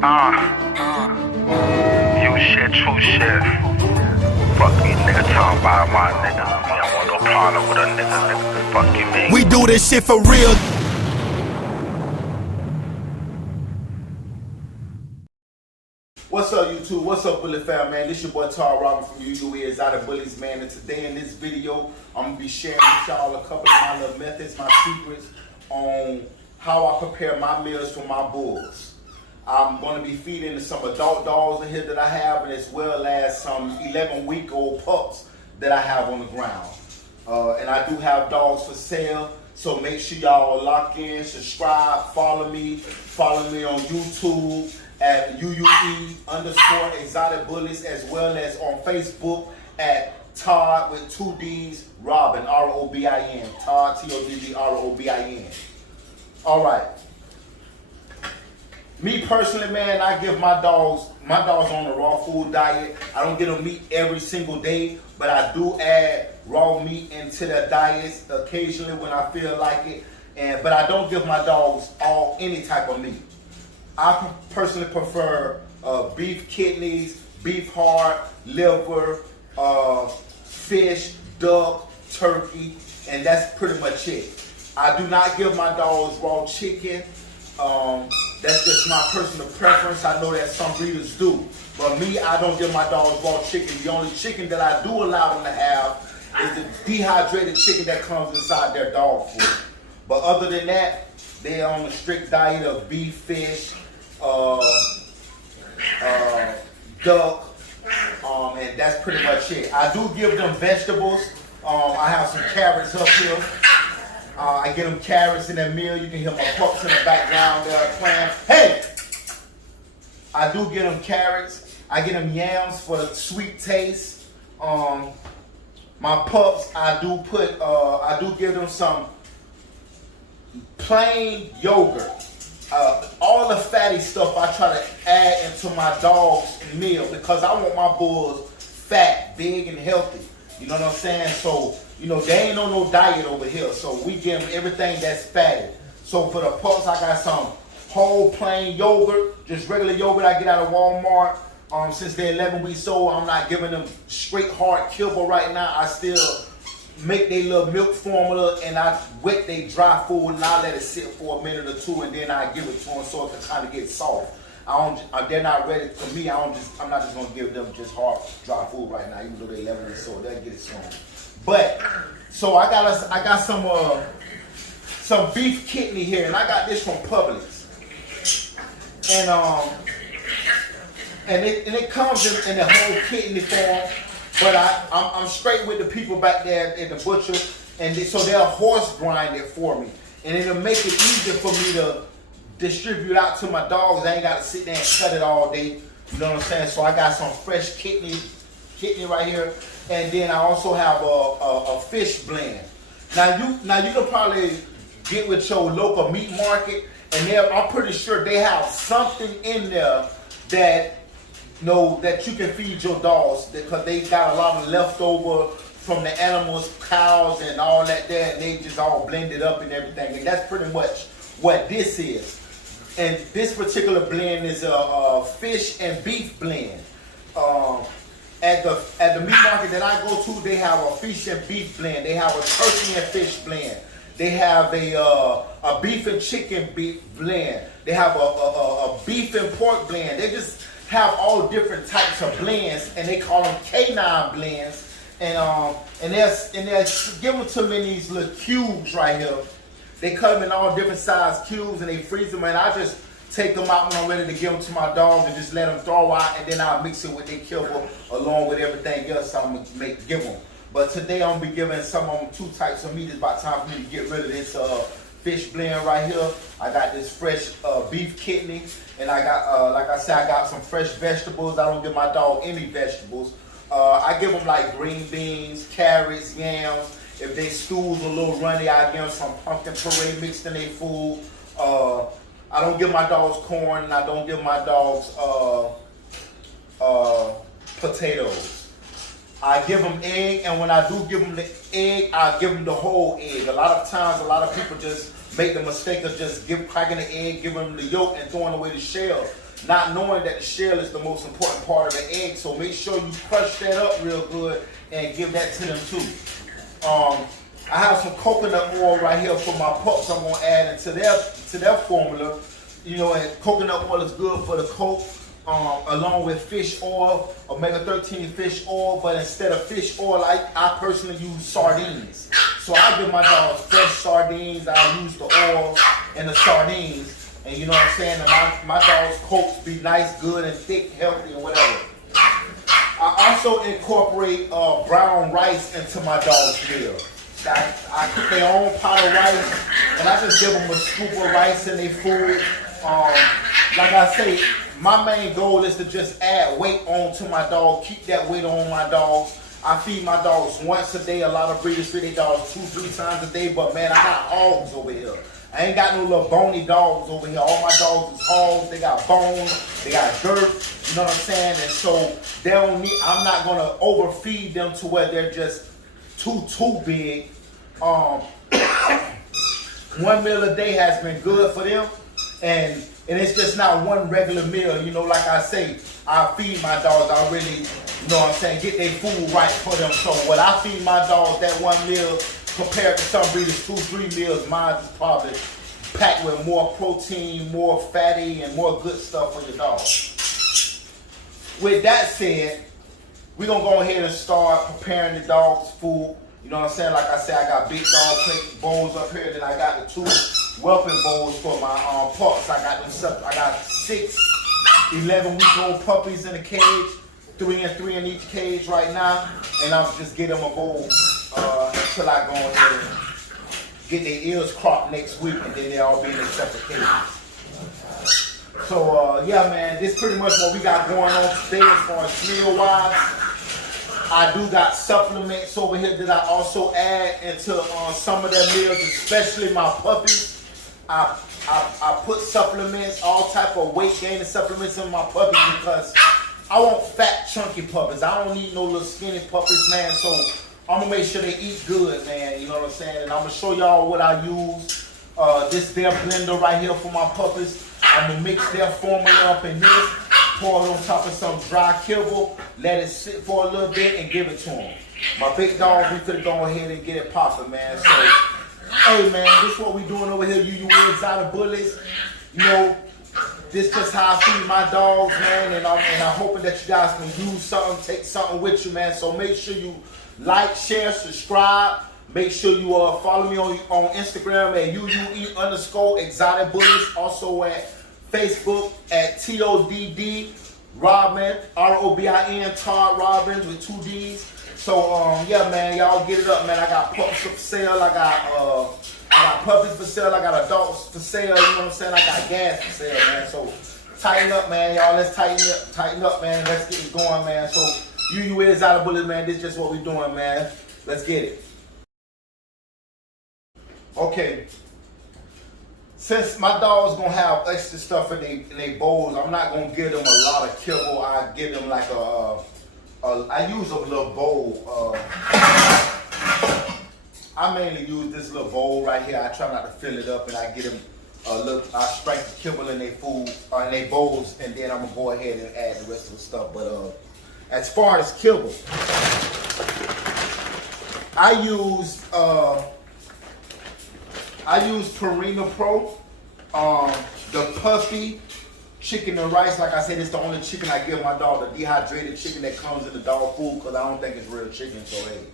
You shit, true shit. Fuck you, nigga, talking about my nigga. Me, I want no problem with a nigga. Fuck you, man. We do this shit for real. What's up, YouTube? What's up, Bully fam, man? This your boy Tar Robin from UUE EXOTIC Bullies, man. And today in this video, I'm gonna be sharing with y'all a couple of my little methods, my secrets on how I prepare my meals for my bulls. I'm gonna be feeding some adult dogs in here that I have, and as well as some 11-week-old pups that I have on the ground. And I do have dogs for sale, so make sure y'all lock in, subscribe, follow me on YouTube at UUE _Exotic Bullies, as well as on Facebook at Todd with 2 D's Robin, R-O-B-I-N. Todd, T-O-D-D-R-O-B-I-N. All right. Me personally, man, I give my dogs on a raw food diet. I don't get them meat every single day, but I do add raw meat into their diets occasionally when I feel like it. But I don't give my dogs any type of meat. I personally prefer beef kidneys, beef heart, liver, fish, duck, turkey, and that's pretty much it. I do not give my dogs raw chicken. That's just my personal preference. I know that some breeders do. But me, I don't give my dogs raw chicken. The only chicken that I do allow them to have is the dehydrated chicken that comes inside their dog food. But other than that, they're on a strict diet of beef, fish, duck, and that's pretty much it. I do give them vegetables. I have some carrots up here. I get them carrots in their meal. You can hear my pups in the background there playing. Hey! I do get them carrots. I get them yams for the sweet taste. My pups, I do give them some plain yogurt. All the fatty stuff I try to add into my dog's meal because I want my bulls fat, big, and healthy. You know what I'm saying? So, you know, they ain't on no diet over here. So we give them everything that's fatty. So for the pups, I got some whole plain yogurt, just regular yogurt I get out of Walmart. Since they're 11 weeks old, I'm not giving them straight hard kibble right now. I still make their little milk formula and I wet their dry food and I let it sit for a minute or two and then I give it to them so it can kind of get soft. They're not ready for me. I'm not just gonna give them just hard dry food right now, even though they're 11 years old. They'll get it soon. But so I got some beef kidney here, and I got this from Publix, and it comes in the whole kidney form. But I'm straight with the people back there at the butcher, and so they'll horse grind it for me, and it'll make it easier for me to distribute out to my dogs. I ain't got to sit there and cut it all day. You know what I'm saying? So I got some fresh kidney right here, and then I also have a fish blend. Now you can probably get with your local meat market, and I'm pretty sure they have something in there that you can feed your dogs because they got a lot of leftover from the animals, cows, and all that there, and they just all blended up and everything. And that's pretty much what this is. And this particular blend is a fish and beef blend. At the meat market that I go to, they have a fish and beef blend. They have a turkey and fish blend. They have a beef and chicken beef blend. They have a beef and pork blend. They just have all different types of blends, and they call them canine blends. And they're given to me in these little cubes right here. They cut them in all different size cubes, and they freeze them. And I just take them out when I'm ready to give them to my dogs and just let them throw out, and then I'll mix it with their kibble along with everything else I'm gonna give them. But today I'm gonna be giving some of them 2 types of meat. It's about time for me to get rid of this fish blend right here. I got this fresh beef kidney, and I got, like I said, I got some fresh vegetables. I don't give my dog any vegetables. I give them like green beans, carrots, yams. If they stools a little runny, I give them some pumpkin puree mixed in their food. I don't give my dogs corn, and I don't give my dogs potatoes. I give them egg, and when I do give them the egg, I give them the whole egg. A lot of times, a lot of people just make the mistake of just cracking the egg, giving them the yolk, and throwing away the shell. not knowing that the shell is the most important part of the egg. So make sure you crush that up real good and give that to them too. I have some coconut oil right here for my pups. I'm gonna add into their formula. You know, and coconut oil is good for the coat, along with fish oil, omega-13 fish oil. But instead of fish oil, I personally use sardines. So I give my dogs fresh sardines. I use the oil and the sardines. And you know what I'm saying? And my dog's coats be nice, good, and thick, healthy, and whatever. I also incorporate brown rice into my dog's meal. I cook their own pot of rice, and I just give them a scoop of rice in their food. Like I say, my main goal is to just add weight on to my dog, keep that weight on my dogs. I feed my dogs once a day. A lot of breeders feed their dogs 2-3 times a day, but man, I got hogs over here. I ain't got no little bony dogs over here. All my dogs is hogs. They got bones. They got dirt. You know what I'm saying? And so they don't need. I'm not gonna overfeed them to where they're just too big. One meal a day has been good for them, and it's just not one regular meal. You know, like I say, I feed my dogs. I really, you know what I'm saying, get their food right for them. So what I feed my dogs, that one meal, compared to some breeders 2-3 meals, mine is probably packed with more protein, more fatty, and more good stuff for your dog. With that said, we're gonna go ahead and start preparing the dog's food. You know what I'm saying? Like I said, I got big dog plate bowls up here. Then I got the 2 whelping bowls for my pups. I got 6 11-week-old puppies in a cage, 3 and 3 in each cage right now. And I'm just get them a bowl until I go ahead and get their ears cropped next week, and then they all be in their separate cages. So yeah, man, this is pretty much what we got going on today as far as meal wise. I do got supplements over here that I also add into some of their meals, especially my puppies. I put supplements, all type of weight gaining supplements in my puppies because I want fat, chunky puppies. I don't need no little skinny puppies, man. So I'm gonna make sure they eat good, man. You know what I'm saying? And I'm gonna show y'all what I use. This their blender right here for my puppies. I'm gonna mix their formula up in this, pour it on top of some dry kibble, let it sit for a little bit, and give it to them. My big dog, we could go ahead and get it popping, man. So, hey, man, this is what we doing over here, UUE Exotic Bullies. You know, this just how I feed my dogs, man, and I'm hoping that you guys can use something, take something with you, man. So make sure you like, share, subscribe. Make sure you follow me on Instagram at UUE Exotic Bullies. Also at Facebook at TODD Robin, ROBIN, Todd Robbins with 2 D's. So yeah, man, y'all get it up, man. I got pups for sale. I got puppies for sale. I got adults for sale. You know what I'm saying? I got gas for sale, man. So tighten up, man, y'all. Let's tighten up, man. Let's get it going, man. So UUE Exotic Bullies, man. This is just what we doing, man. Let's get it. Okay, since my dog's gonna have extra stuff in their bowls, I'm not gonna give them a lot of kibble. I give them like I use a little bowl. I mainly use this little bowl right here. I try not to fill it up, and I get them I sprinkle kibble in their food, in their bowls, and then I'm gonna go ahead and add the rest of the stuff. But as far as kibble, I use Purina Pro, the puffy chicken and rice. Like I said, it's the only chicken I give my dog, the dehydrated chicken that comes in the dog food, because I don't think it's real chicken, so hey.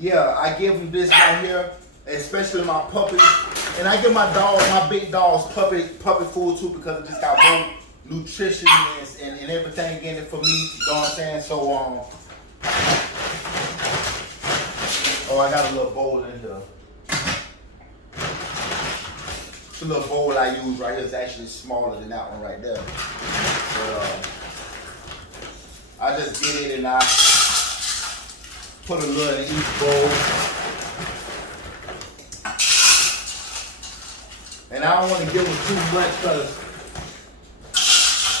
Yeah, I give them this right here, especially my puppies. And I give my big dogs puppy food too, because it just got more nutrition and everything in it for me, you know what I'm saying? So, I got a little bowl in here. The little bowl I use right here is actually smaller than that one right there. But, I just get it and I put a little in each bowl. And I don't want to give them too much because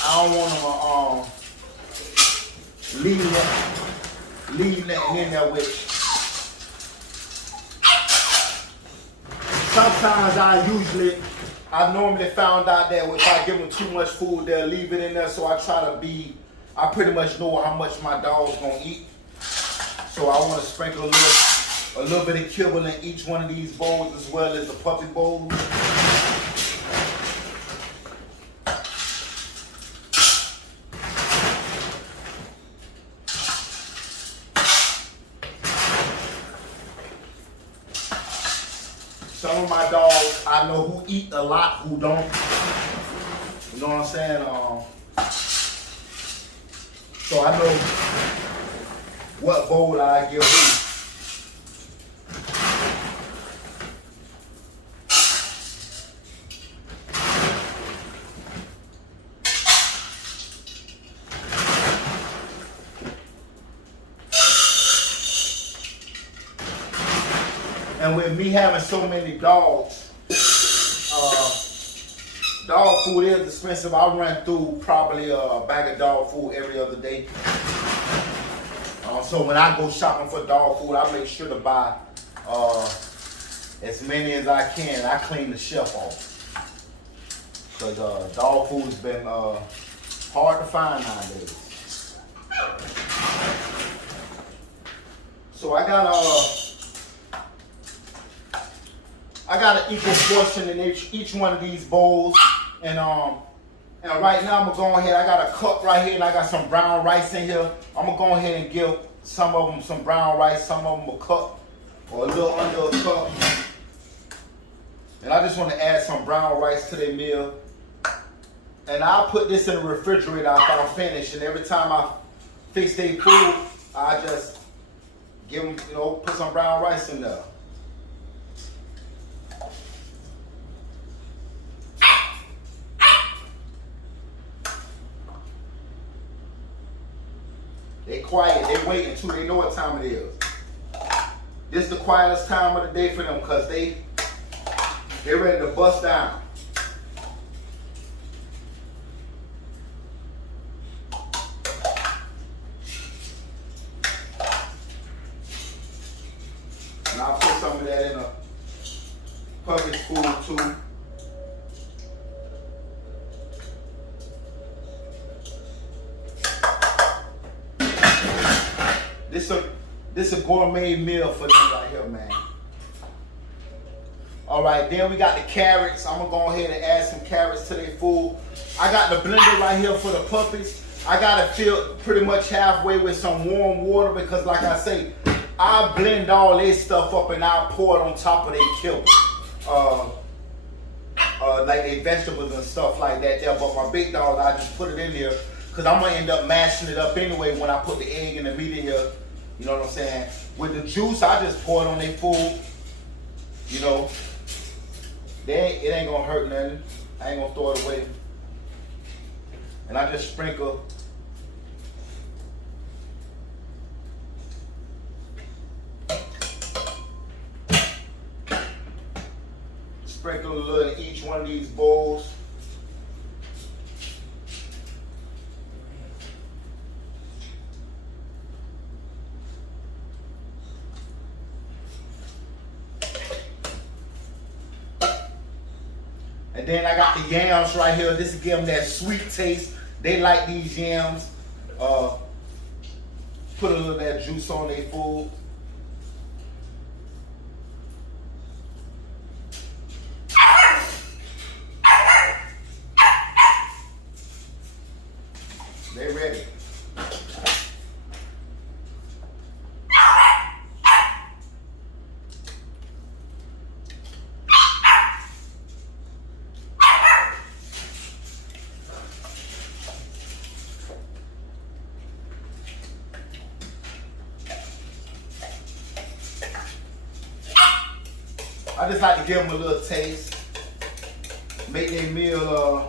I don't want them leave nothing in there with. Sometimes I usually I normally found out that if I give them too much food, they'll leave it in there. So I I pretty much know how much my dog's gonna eat. So I want to sprinkle a little bit of kibble in each one of these bowls as well as the puppy bowl. Some of my dogs, I know who eat a lot, who don't. You know what I'm saying? So I know what bowl I give who. And with me having so many dogs, dog food is expensive. I run through probably a bag of dog food every other day. So when I go shopping for dog food, I make sure to buy as many as I can. I clean the shelf off. Because dog food has been hard to find nowadays. So I got an equal portion in each one of these bowls, and right now I'm gonna go ahead. I got a cup right here, and I got some brown rice in here. I'm gonna go ahead and give some of them some brown rice, some of them a cup or a little under a cup. And I just want to add some brown rice to their meal. And I'll put this in the refrigerator after I'm finished. And every time I fix their food, I just give them, put some brown rice in there. They quiet, they waiting too, they know what time it is. This is the quietest time of the day for them because they're ready to bust down. And I'll put some of that in a puppy's food too. This a gourmet meal for them right here, man. All right, then we got the carrots. I'm gonna go ahead and add some carrots to their food. I got the blender right here for the puppies. I got it filled pretty much halfway with some warm water because, like I say, I blend all their stuff up and I pour it on top of their kibble. Like their vegetables and stuff like that there. But my big dog, I just put it in there because I'm gonna end up mashing it up anyway when I put the egg and the meat in here. You know what I'm saying? With the juice, I just pour it on their food. It ain't gonna hurt nothing. I ain't gonna throw it away. And I just sprinkle a little in each one of these bowls. And then I got the yams right here. This will give them that sweet taste. They like these yams. Put a little of that juice on their food. They ready. I just like to give them a little taste, make their meal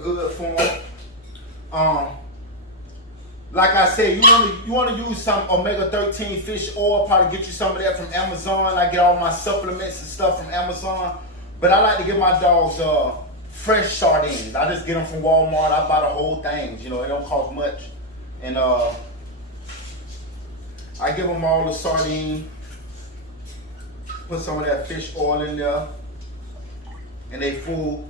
good for them. Like I said, you want to use some omega-13 fish oil. Probably get you some of that from Amazon. I get all my supplements and stuff from Amazon. But I like to give my dogs fresh sardines. I just get them from Walmart. I buy the whole thing. It don't cost much. And I give them all the sardine. Put some of that fish oil in there. and they food.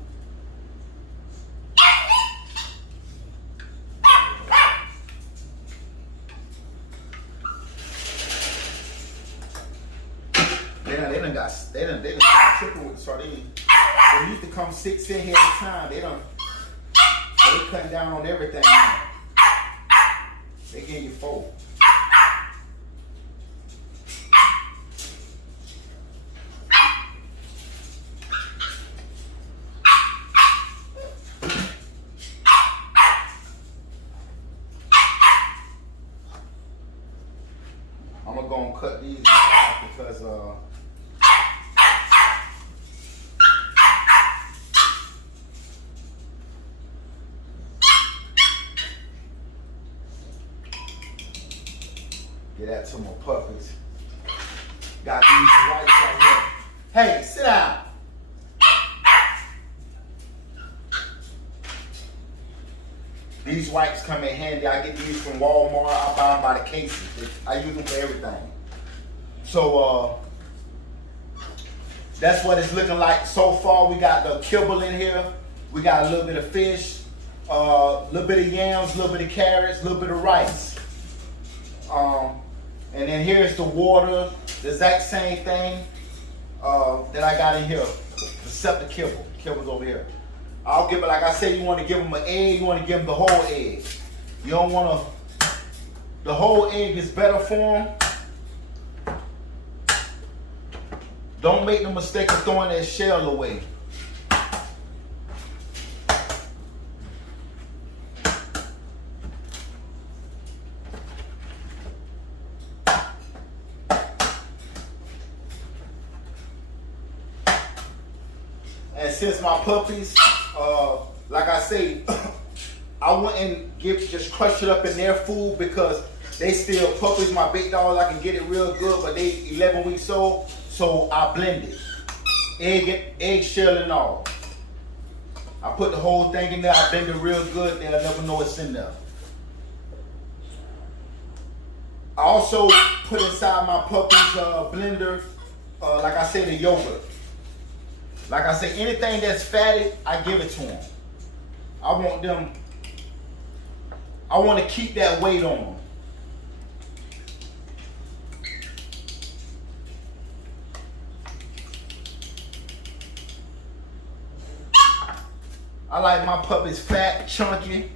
They done tripping with the sardines. They used to come 6 in here at a time. They cutting down on everything now. They give you 4. I'm gonna go and cut these in half because get that to my puppies. Got these whites right here. Hey, sit down. These wipes come in handy. I get these from Walmart. I buy them by the cases. I use them for everything. So that's what it's looking like so far. We got the kibble in here. We got a little bit of fish, a little bit of yams, a little bit of carrots, a little bit of rice. And then here's the water, the exact same thing that I got in here, except the kibble. Kibble's over here. I'll give it, like I said, you want to give them an egg, you want to give them the whole egg. You don't want to, the whole egg is better for them. Don't make the mistake of throwing that shell away. And since my puppies, like I say, I wouldn't just crush it up in their food because they still puppies. My big dogs, I can get it real good, but they 11 weeks old, so I blend it. Egg shell and all. I put the whole thing in there, I blend it real good, they'll never know it's in there. I also put inside my puppies blender, like I said, the yogurt. Like I say, anything that's fatty, I give it to them. I want to keep that weight on them. I like my puppies fat, chunky.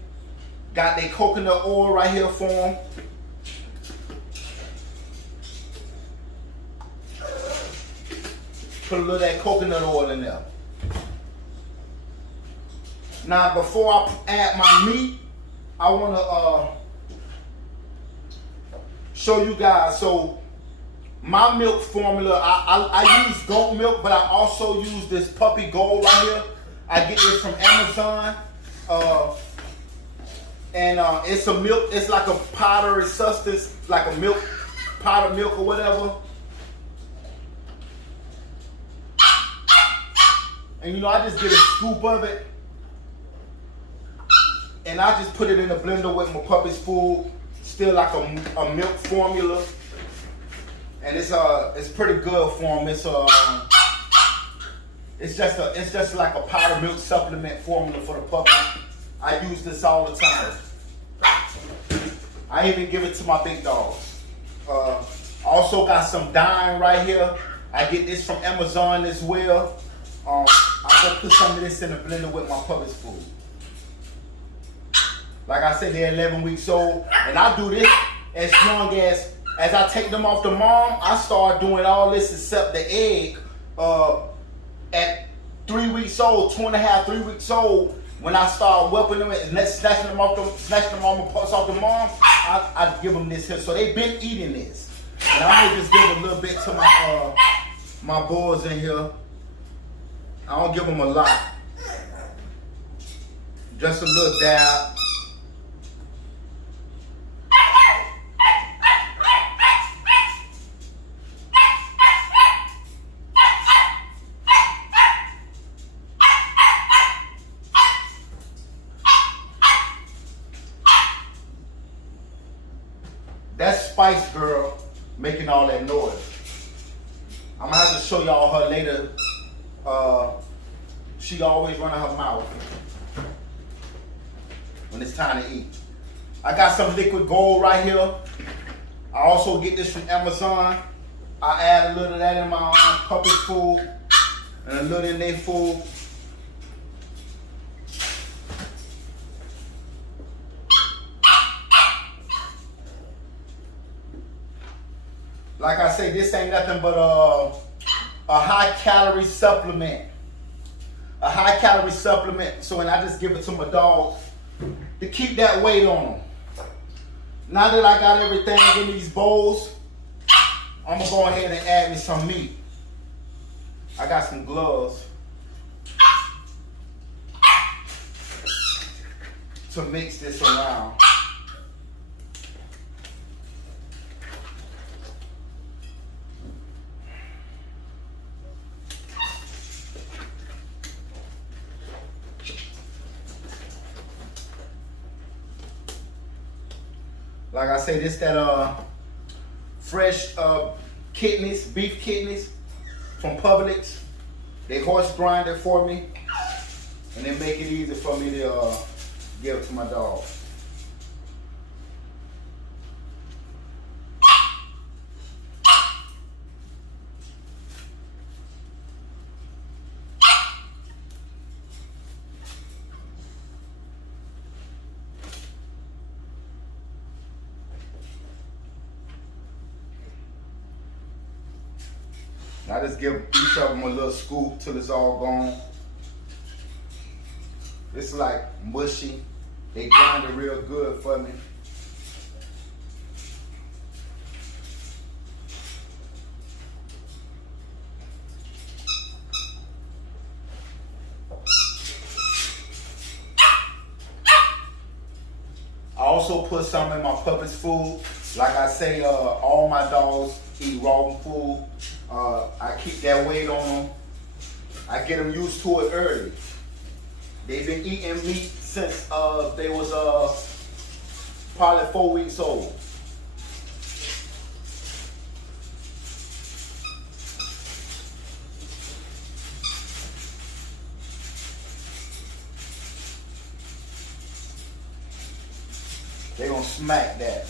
Got their coconut oil right here for them. Put a little of that coconut oil in there. Now, before I add my meat, I want to show you guys. So, my milk formula, I use goat milk, but I also use this Puppy Gold right here. I get this from Amazon. It's a milk, it's like a powdery substance, like a milk, powdered milk or whatever. And you know, I just get a scoop of it, and I just put it in the blender with my puppy's food, still like a milk formula, and it's pretty good for them. It's just like a powdered milk supplement formula for the puppy. I use this all the time. I even give it to my big dogs. Also got some dime right here. I get this from Amazon as well. I'm gonna put some of this in the blender with my puppy's food. Like I said, they're 11 weeks old, and I do this as young as I take them off the mom. I start doing all this except the egg at 3 weeks old, 2.5, 3 weeks old. When I start whelping them and snatching them off the mom, I give them this here. So they've been eating this, and I'm gonna just give a little bit to my boys in here. I don't give them a lot. Just a little dab. That's Spice Girl making all that noise. I'm gonna have to show y'all her later She always running her mouth when it's time to eat. I got some liquid gold right here. I also get this from Amazon. I add a little of that in my puppy food and a little in their food. Like I say, this ain't nothing but a high calorie supplement. A high calorie supplement. So when I just give it to my dog to keep that weight on them. Now that I got everything in these bowls, I'm gonna go ahead and add me some meat. I got some gloves to mix this around. Like I say, this that fresh kidneys, beef kidneys from Publix. They horse grind it for me, and they make it easy for me to give it to my dog. I just give each of them a little scoop till it's all gone. It's like mushy. They grind it real good for me. I also put some in my puppy's food. Like I say, all my dogs eat raw food. I keep that weight on them. I get them used to it early. They've been eating meat since they was probably 4 weeks old. They gonna smack that.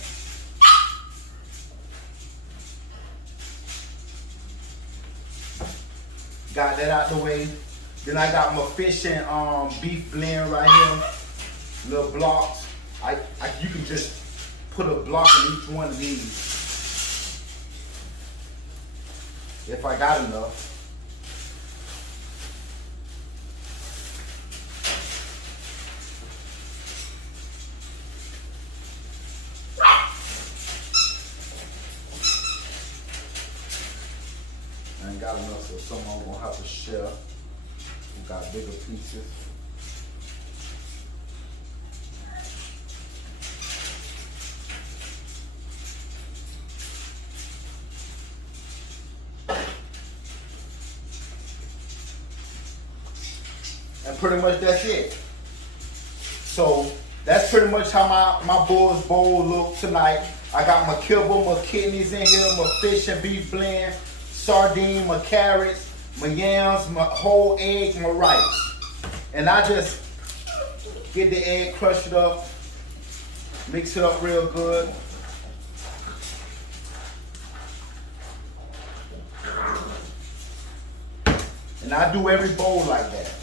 Got that out the way. Then I got my fish and beef blend right here. Little blocks. You can just put a block in each one of these. If I got enough. I ain't got enough, so some I'm gonna have to share. We got bigger pieces. And pretty much that's it. So that's pretty much how my Bulls bowl look tonight. I got my kibble, my kidneys in here, my fish and beef blend, sardine, my carrots, my yams, my whole egg, my rice. And I just get the egg, crush it up, mix it up real good. And I do every bowl like that.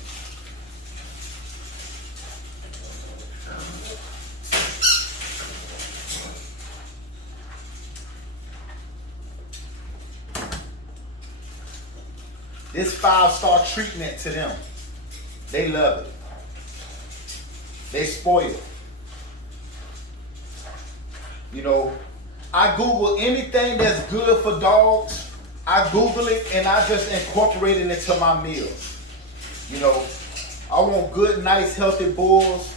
This 5-star treatment to them. They love it. They spoil it. You know, I Google anything that's good for dogs. I Google it and I just incorporate it into my meals. You know, I want good, nice, healthy bulls,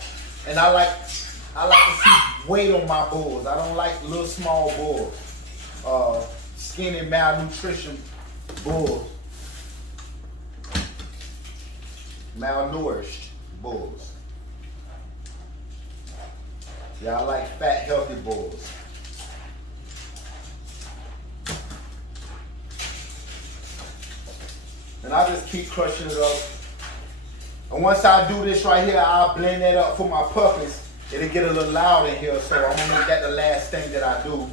and I like to see weight on my bulls. I don't like little small bulls, skinny, malnutrition bulls. Malnourished bulls. Yeah, I like fat, healthy bulls. And I just keep crushing it up. And once I do this right here, I'll blend that up for my puppies. It'll get a little loud in here, so I'm gonna make that the last thing that I do.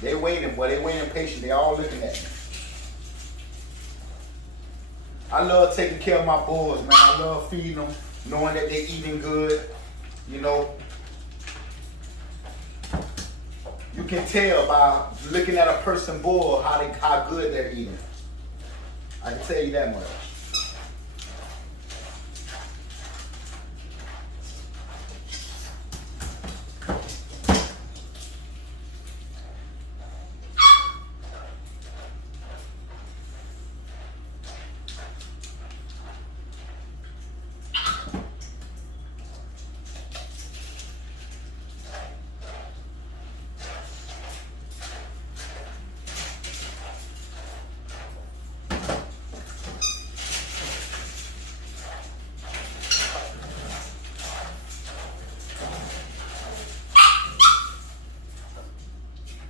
They waiting, boy. They waiting patient. They all looking at me. I love taking care of my boys, man. I love feeding them, knowing that they're eating good. You know, you can tell by looking at a person bull how good they're eating. I can tell you that much.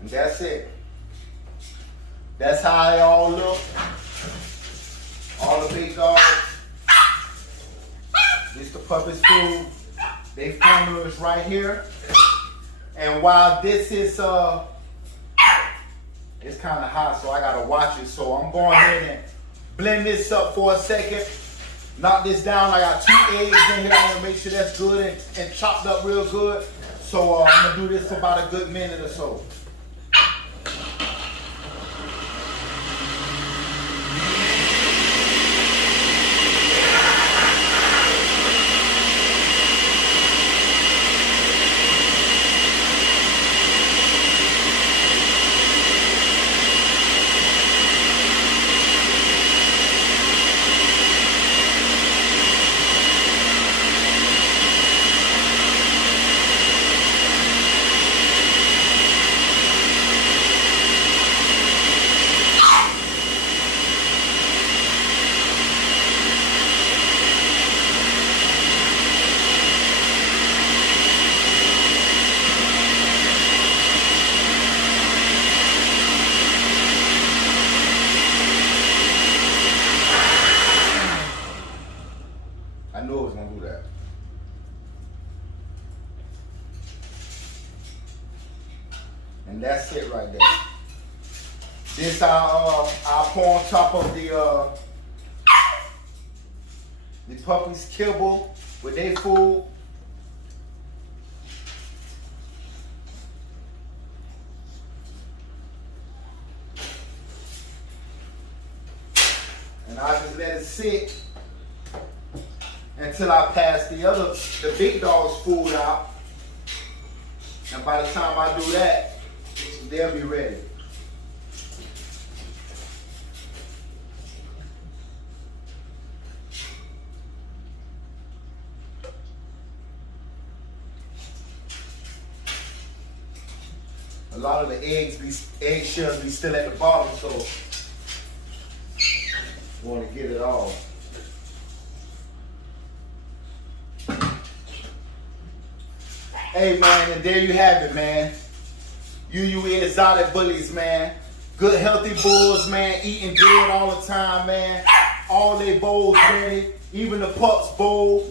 And that's it. That's how they all look. All the big dogs. This the puppy's food. They formula is right here. And while this is it's kind of hot, so I gotta watch it. So I'm going ahead and blend this up for a second. Knock this down. I got 2 eggs in here. I want to make sure that's good and chopped up real good. So I'm gonna do this for about a good minute or so. I knew I was gonna do that. And that's it right there. This I'll pour on top of the puppies' kibble with their food. And I just let it sit until I pass the big dog's food out. And by the time I do that, they'll be ready. A lot of the eggshells be still at the bottom, so want to get it all. Hey man, and there you have it, man. UUE Exotic Bullies, man. Good healthy bulls, man. Eating good all the time, man. All their bowls ready. Even the pups bowl.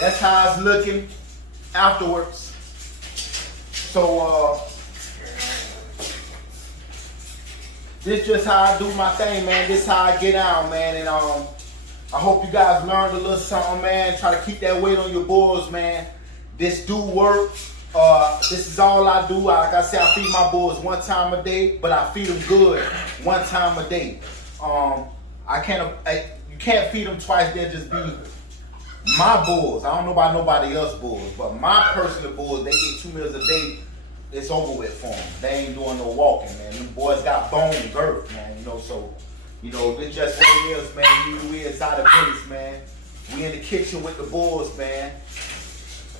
That's how it's looking afterwards. So this just how I do my thing, man. This how I get out, man. And I hope you guys learned a little something, man. Try to keep that weight on your bulls, man. This do work. This is all I do. Like I said, I feed my bulls 1 time a day, but I feed them good 1 time a day. You can't feed them twice. They'll just be my bulls. I don't know about nobody else's bulls, but my personal bulls, they get 2 meals a day. It's over with for them. They ain't doing no walking, man. Them boys got bone and girth, man. You know, so, you know, this just what it is, man. UUE Exotic Bullies, man. We in the kitchen with the bulls, man.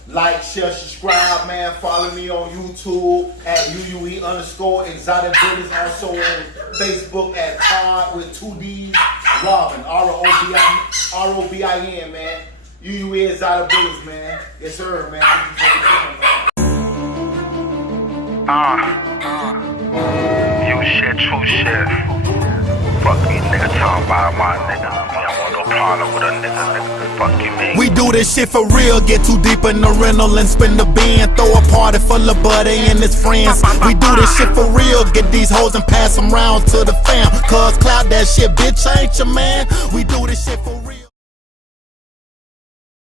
Like, share, subscribe, man. Follow me on YouTube at UUE_Exotic Bullies. Also on Facebook at Todd with 2 D's. Robin, R-O-B-I-N, man. UUE Exotic Bullies, man. Yes, sir, man. You shit, true shit. Fuck you, nigga, talking about my nigga. Me, I want no problem with a nigga. Fuck you, man. We do this shit for real, get too deep in the rental and spin the bin. Throw a party full of Buddy and his friends. We do this shit for real, get these hoes and pass them round to the fam. Cause clout that shit, bitch, I ain't your man. We do this shit for real.